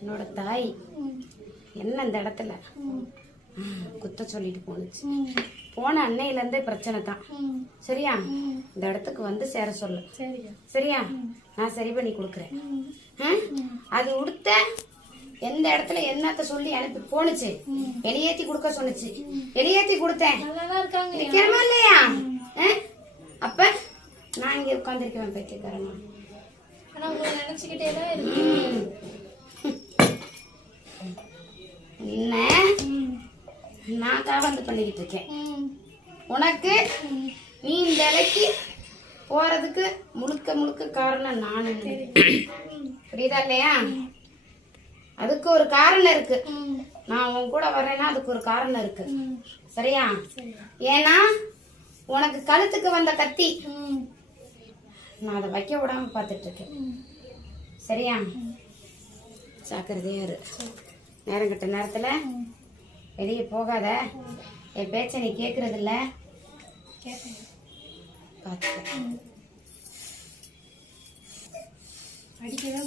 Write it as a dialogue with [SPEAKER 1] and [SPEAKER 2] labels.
[SPEAKER 1] என்னோட தாய். என்ன இந்த இடத்துல? குத்த சொல்லிட்டு போணுச்சு. போன அன்னையிலேருந்தே பிரச்சனை தான். சரியா? இந்த இடத்துக்கு வந்து சேர சொல்லு. சரியா? நான் சரி பண்ணி கொடுக்குறேன்? அது உடுத்த எந்த இடத்துல என்னத்த சொல்லி அனுப்பி போணுச்சு? வெளியேத்தி கொடுக்க சொன்னுச்சு. வெளியேத்தி கொடுத்தேன். நிக்கிறமா இல்லையா? அப்ப நான் இங்க உட்காந்துருக்கேன் பைத்தியக்காரமா
[SPEAKER 2] ஆனா உங்களை நினைச்சுக்கிட்டே தான் இருக்கு
[SPEAKER 1] என்ன? நான் வந்து பண்ணிக்கிட்டு இருக்கேன். உனக்கு? நீ இந்த இலைக்கு போறதுக்கு முழுக்க முழுக்க காரணம் நான் புரியுதா இல்லையா? அதுக்கு ஒரு காரணம் இருக்கு. நான் உன் கூட வரேன்னா அதுக்கு ஒரு காரணம் இருக்கு. சரியா? ஏன்னா உனக்கு கழுத்துக்கு வந்த கத்தி. நான் அதை வைக்க விடாம பார்த்துட்டு இருக்கேன். சரியா? ஜாக்கிரதையா இரு. நேரம் கிட்ட நேரத்தில் வெளியே போகாத. என் பேச்ச நீ கேட்குறதில்ல இல்ல
[SPEAKER 2] அடிக்கவே